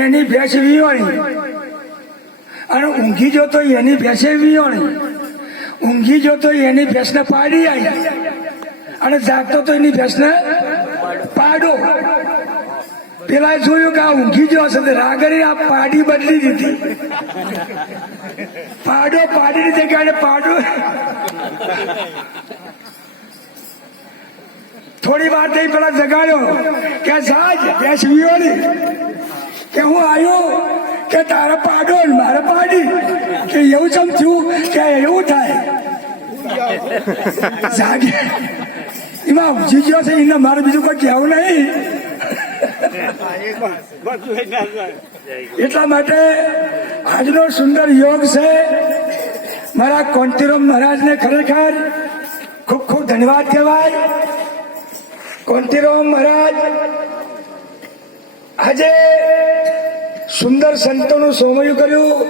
એની ભેંસ વિયોણી અને ઊંઘી જો તો એની ભેંસે વિયોણી, ઊંઘી જો તો એની ભેંસને પાડી આવી અને જાગતો તો એની ભેંસને પાડો. પેલા જોયું કે આ ઊંઘી જો હશે તો રાગરી આ પાડી બદલી દીધી, પાડો પાડી દીધી કે પાડો. થોડી વાર થઈ પેલા જગાડ્યો કે સાજ ભેંસ વિયોણી કે હું આવ્યો કે તારે પાડો મારે પાડી કે એવું ચમ થયું કે એવું થાય. જાગે એમાં ઊંઘી ગયો છે એને મારે બીજું કોઈ કહેવું નહીં. એટલા માટે આજનો સુંદર યોગ છે. મારા કોંતીરામ મહારાજને ખરેખર ખૂબ ખૂબ ધન્યવાદ કહેવાય. કોંતીરામ મહારાજ આજે સુંદર સંતોનું સોમયું કર્યું,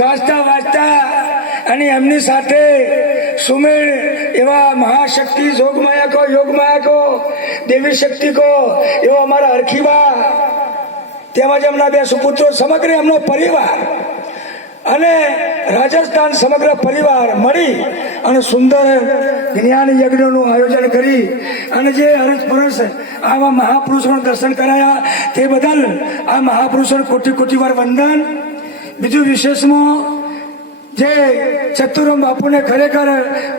ગાજતા વાજતા અને એમની સાથે સુમેળ એવા મહાશક્તિ યોગમાયા કો દેવી શક્તિ કો એવો અમારા અરખીબા તેમજ એમના બે સુપુત્રો સમગ્ર એમનો પરિવાર અને રાજસ્થાન સમગ્ર પરિવાર મળી અને સુંદર જ્ઞાન યજ્ઞનું આયોજન કરી અને જે અરસપરસ આવા મહાપુરુષોના દર્શન કરાયા તે બદલ આ મહાપુરુષોને કોટી કોટી વાર વંદન. બીજું વિશેષમાં જે ચતુરામ બાપુને ખરેખર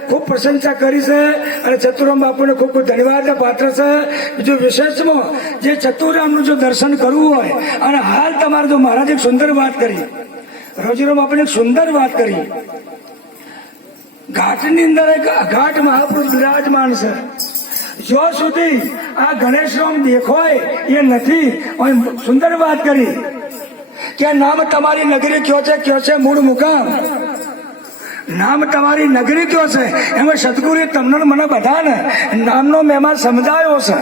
ખૂબ પ્રશંસા કરી છે અને ચતુરામ બાપુને ખૂબ ખૂબ ધન્યવાદ પાત્ર છે. બીજું વિશેષમાં જે ચતુરામનું જો દર્શન કરવું હોય અને હાલ તમારે જો મહારાજ એક સુંદર વાત કરી, રોજીરામ બાપુને એક સુંદર વાત કરી, ઘાટની અંદર એક અઘાટ મહાપુરુષ વિરાજમાન છે. જો સુધી આ ગણેશરામ દેખાય એ નથી. સુંદર વાત કરી કે નામ તમારી નગરી કયો છે મૂળ મુકામ, નામ તમારી નગરી કયો છે. એમાં સદગુરુએ તમને મને બધાને નામનો મહેમાન સમજાયો છે.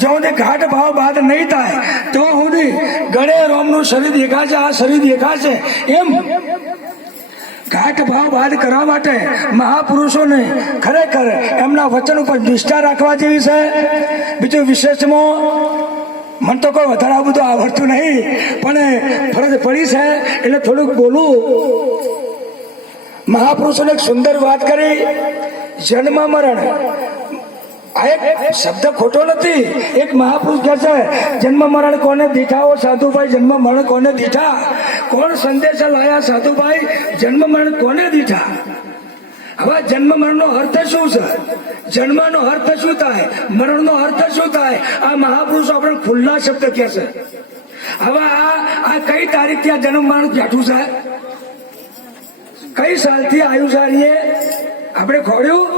જો સુધી ઘાટ ભાવ બાદ નહીં થાય તો સુધી ગળે રોમનું શરીર દેખાશે, આ શરીર દેખાશે. એમ ઘાટ ભાવ બાદ કરવા માટે મહાપુરુષોને ખરેખર એમના વચન ઉપર નિષ્ઠા રાખવા જેવી છે. બીજું વિશેષમાં મને તો કોઈ વધારે બધું આવડતું નહીં પણ ફરજ પડી છે એટલે થોડુંક બોલું. મહાપુરુષોને એક સુંદર વાત કરી, જન્મ મરણ આ એક શબ્દ ખોટો નથી. એક મહાપુરુષ કહે છે જન્મ મરણ કોને દીઠા હો સાધુભાઈ, જન્મ મરણ કોને દીઠા, કોણ સંદેશ લાયા સાધુભાઈ, જન્મ મરણ કોને દીઠા. હવે જન્મ મરણનો અર્થ શું છે, જન્મનો અર્થ શું થાય, મરણનો અર્થ શું થાય, આ મહાપુરુષો આપણે ખુલ્લા શબ્દ કહે છે. હવે આ કઈ તારીખથી આ જન્મ મરણ બેઠું છે, કઈ સાલથી આવ્યું છે આપણે ખોડ્યું,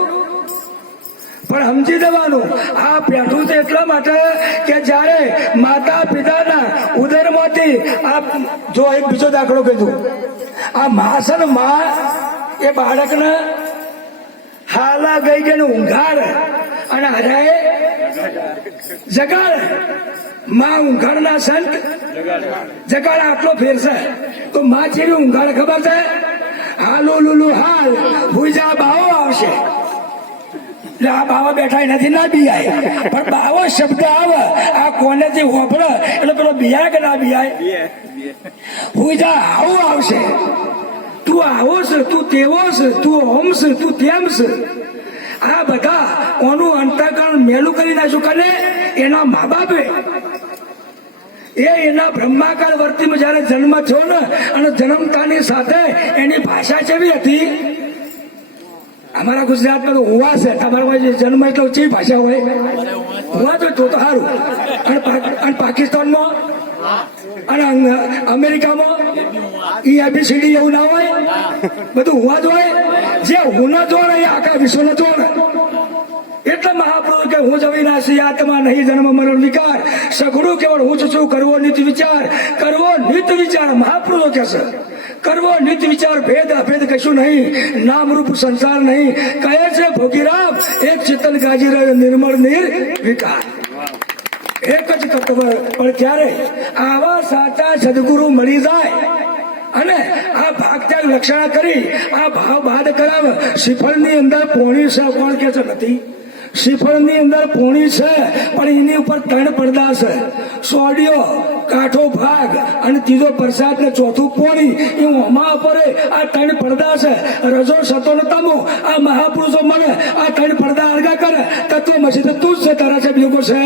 પણ સમજી દેવાનું આ બેઠું છે એટલા માટે કે જયારે માતા પિતાના ઉદરમાંથી આ જો એક બીજો દાખલો કીધું, આ માસન માં એ બાળકને હાલા ગઈ ગઈ ઊંઘાડ અને હરાએ જગાડ. માં ઊંઘાડના સંત જગાડ આટલો ફેર છે તો માં જેવી ઊંઘાડ ખબર છે, હાલો લુલુ હાલ ભૂજા બાવો આવશે. આ બાવા બેઠા નથી ના બિયાય પણ બાવો શબ્દ આવે આ કોને જે હોભળે એટલે પેલો બિયાય કે ના બિયાય, ભૂજા આવું આવશે. તું આવો છે, તું તેવો છે, તું ઓમ છે, તું તેમ છે. આ બધા ઓનું અંતઃકરણ મેલું કરી નાખ્યું કરે એના મા બાપે. એના બ્રહ્માકાર વર્તીમાં જયારે જન્મ થયો ને અને જન્મતાની સાથે એની ભાષા કેવી હતી, અમારા ગુજરાતમાં તો હોવા છે, તમારા જન્મ એટલે ચી ભાષા હોય હોવા તો સારું. અને પાકિસ્તાનમાં અને અમેરિકામાં ABCD એવું ના હોય, બધું હોવા જ હોય. જે હું ન જોડે એ આખા વિશ્વ ન જોડે. એટલે મહાપ્રભુ કે હું જવી નાસી આત્મા નહીં જન્મ મરણ વિકાર, સઘળું કેવળ હું છું કરવો નિત વિચાર, કરવો નિત વિચાર. મહાપ્રભુ કે છે કરવો નિત વિચાર, ભેદ અભેદ કશું નહીં, નામ રૂપ સંસાર નહીં. કહે છે ભોગીરામ એક ચેતન ગાજી રહ્યો નિર્મળ નિર્વિકાર. એક જ તત્વ. પણ ક્યારે આવા સાચા સદગુરુ મળી જાય અને આ ભાગ ત્યાગ લક્ષણા કરી આ ભાવ બાદ કરાવ. શ્રીફળની અંદર પોણી છે, કોણ કે છે નથી, શ્રીફળની અંદર પોણી છે પણ એની ઉપર ત્રણ પડદા છે, સોડિયો કાઠો ભાગ અને ત્રીજો પ્રસાદ ને ચોથું પોણી એવું અમા પડે. આ ત્રણ પડદા છે. રજો સતો નતામો આ મહાપુરુષો મને આ ત્રણ પડદા અળગા કરે. તત્વ મસી તો તું જ છે, તારા છે બીજો છે.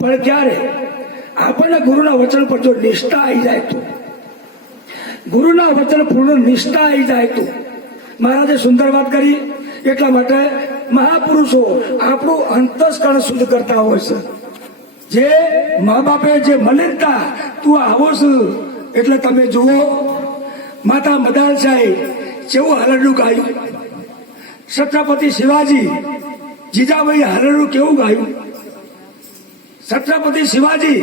પણ ક્યારે આપણને ગુરુના વચન પર જો નિષ્ઠા આવી જાય તો, ગુરુના વચન પૂર્ણ નિષ્ઠા આવી જાય તો, મહારાજે સુંદર વાત કરી. એટલા માટે મહાપુરુષો આપણું અંતસ્કરણ શુદ્ધ કરતા હોય છે. જે મા બાપે જે મલિનતા તું આવો છું એટલે તમે જુઓ માતા મદાર સાહેબ કેવું હાલરડું ગાયું. છત્રપતિ શિવાજી જીજાભાઈ હાલરડું કેવું ગાયું. છત્રપતિ શિવાજી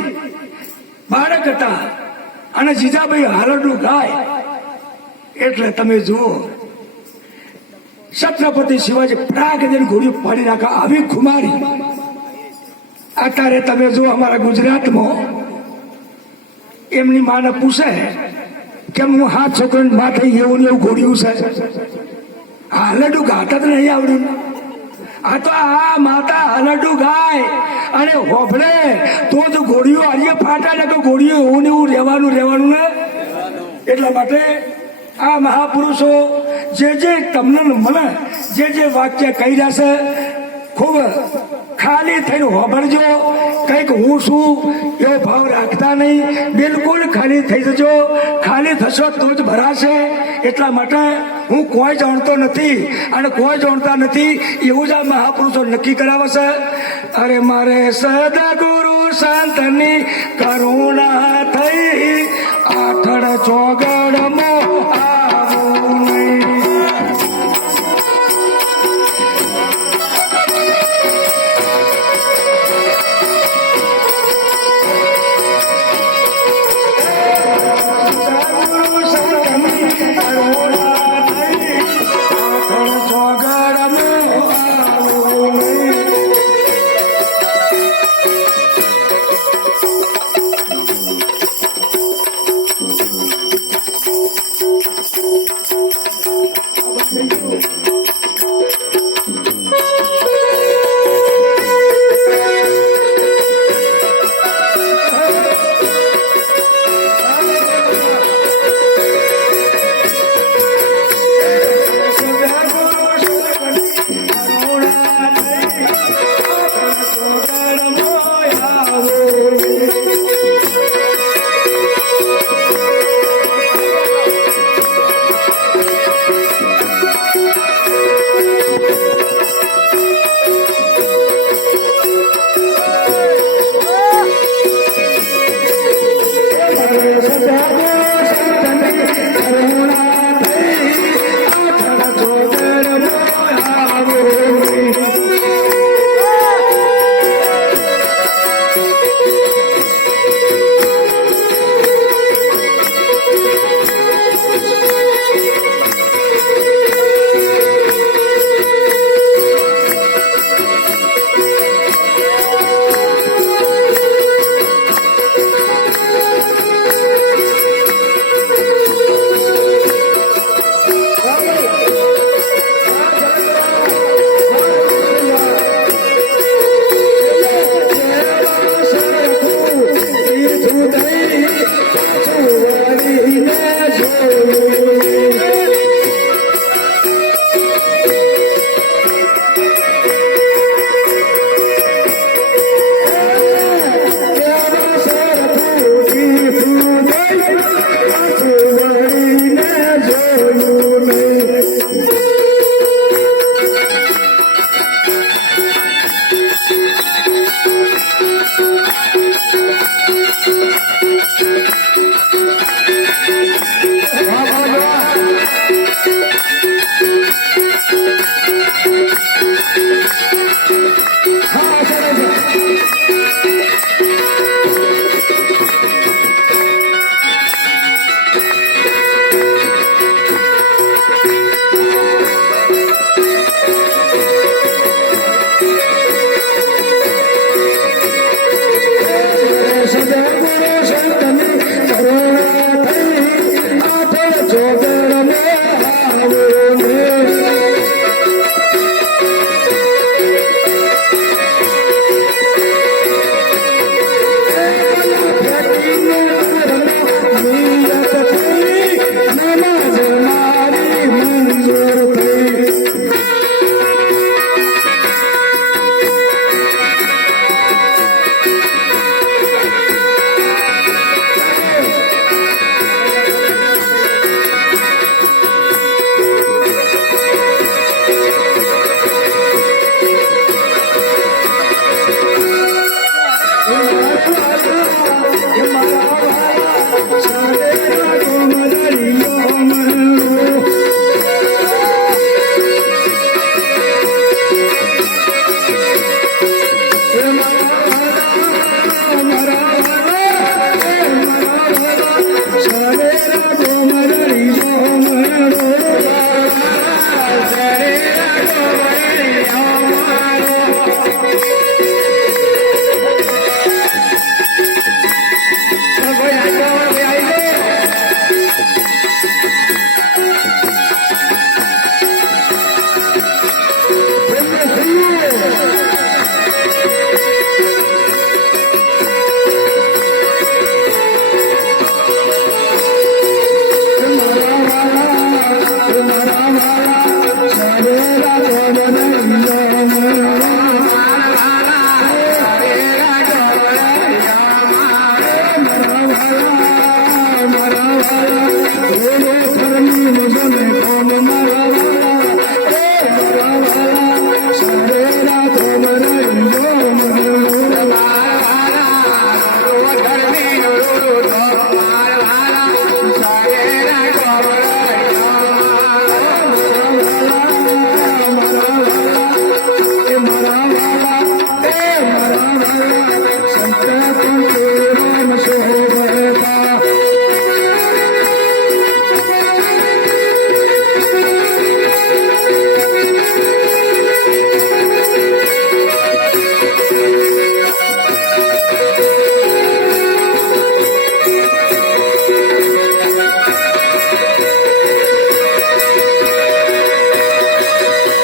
બાળક હતા અને જીજાભાઈ હાલરડું ગાય એટલે તમે જુઓ છત્રપતિ શિવાજી પ્રાગ ઘોડી પાડી નાખા આવી ખુમારી. અત્યારે તમે જો અમારા ગુજરાતમાં એમની માને પૂછે કેમ હું હાથ છોકરાને માથે એવું ને એવું ઘોડ્યું છે. હાલરડું ગાતા જ નહીં આવડ્યું. આ તો આ માતા હાલરડું ગાય અને હોભળે તો જ ઘોડીઓ હારીએ ફાટા ને ઘોડીઓ એવું ને એવું રહેવાનું ને. એટલા માટે આ મહાપુરુષો જે તમને મને જે વાક્ય કહી રહ્યા છે ખૂબ ખાલી થઈને હોભળજો. કંઈક હું છું એવો ભાવ રાખતા નહીં. બિલકુલ ખાલી થઈ જજો. ખાલી થશો તો જ ભરાશે. એટલા માટે હું કોઈ જાણતો નથી અને કોઈ જાણતા નથી એવું જ આ મહાપુરુષો નક્કી કરાવે છે. અરે મારે સદગુરુ સંતની કરુણા થઈ આઠડ ચોગડમાં આવું નહીં.